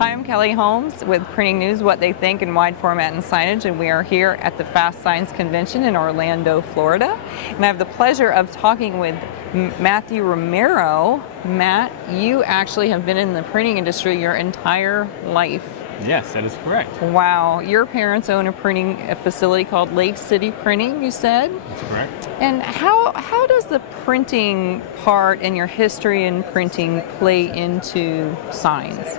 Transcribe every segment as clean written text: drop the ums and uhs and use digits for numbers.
Hi, I'm Kelly Holmes with Printing News, What They Think in Wide Format and Signage, and we are here at the FASTSIGNS convention in Orlando, Florida. And I have the pleasure of talking with Matthew Romero. Matt, you actually have been in the printing industry your entire life. Yes, that is correct. Wow. Your parents own a facility called Lake City Printing, you said? That's correct. And how does the printing part and your history in printing play into signs?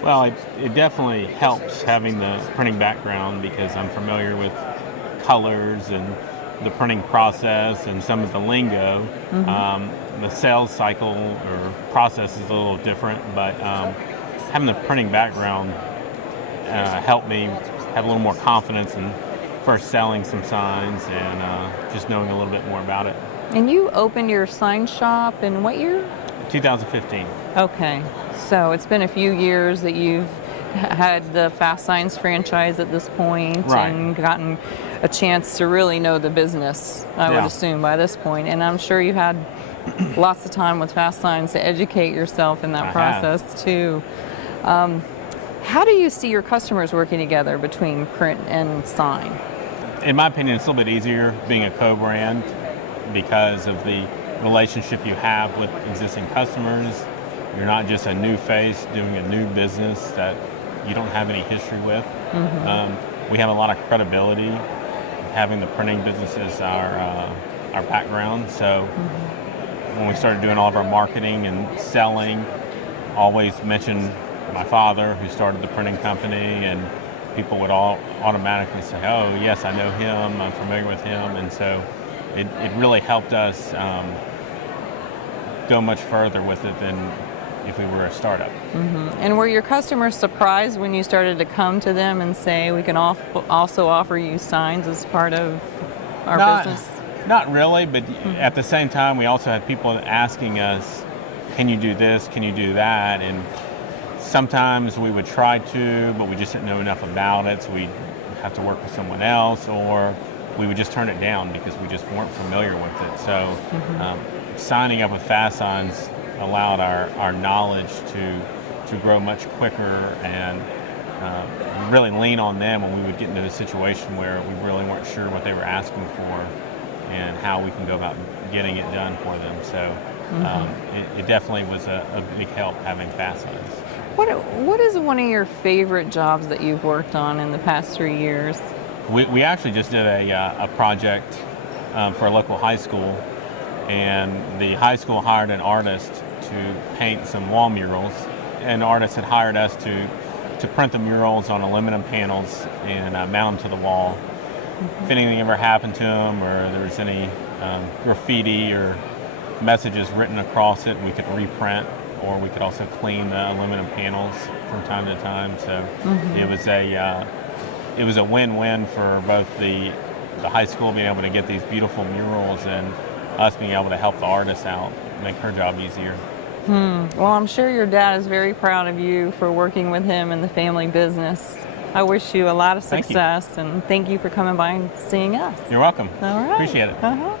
Well, it definitely helps having the printing background because I'm familiar with colors and the printing process and some of the lingo. The sales cycle or process is a little different, but having the printing background helped me have a little more confidence in first selling some signs and just knowing a little bit more about it. And you opened your sign shop in what year? 2015. Okay, so it's been a few years that you've had the FASTSIGNS franchise at this point, right, and gotten a chance to really know the business, I would assume, by this point. And I'm sure you had lots of time with FASTSIGNS to educate yourself in that process too. How do you see your customers working together between print and sign? In my opinion, it's a little bit easier being a co-brand because of the relationship you have with existing customers. You're not just a new face doing a new business that you don't have any history with. We have a lot of credibility having the printing business as our background. So when we started doing all of our marketing and selling, always mention my father who started the printing company, and people would all automatically say, oh yes, I know him, I'm familiar with him. And so it really helped us go much further with it than if we were a startup. And were your customers surprised when you started to come to them and say, we can also offer you signs as part of our business? Not really, but at the same time, we also had people asking us, can you do this, can you do that? And sometimes we would try to, but we just didn't know enough about it, so we'd have to work with someone else, or we would just turn it down because we just weren't familiar with it. So signing up with FASTSIGNS allowed our knowledge to grow much quicker and really lean on them when we would get into a situation where we really weren't sure what they were asking for and how we can go about getting it done for them. So it definitely was a big help having FASTSIGNS. What is one of your favorite jobs that you've worked on in the past 3 years? We actually just did a project for a local high school, and the high school hired an artist to paint some wall murals. An artist had hired us to print the murals on aluminum panels and mount them to the wall. If anything ever happened to them, or there was any graffiti or messages written across it, we could reprint, or we could also clean the aluminum panels from time to time. So it was a win-win for both the high school being able to get these beautiful murals and us being able to help the artist out, make her job easier. Well, I'm sure your dad is very proud of you for working with him in the family business. I wish you a lot of success, and thank you for coming by and seeing us. You're welcome. All right. Appreciate it.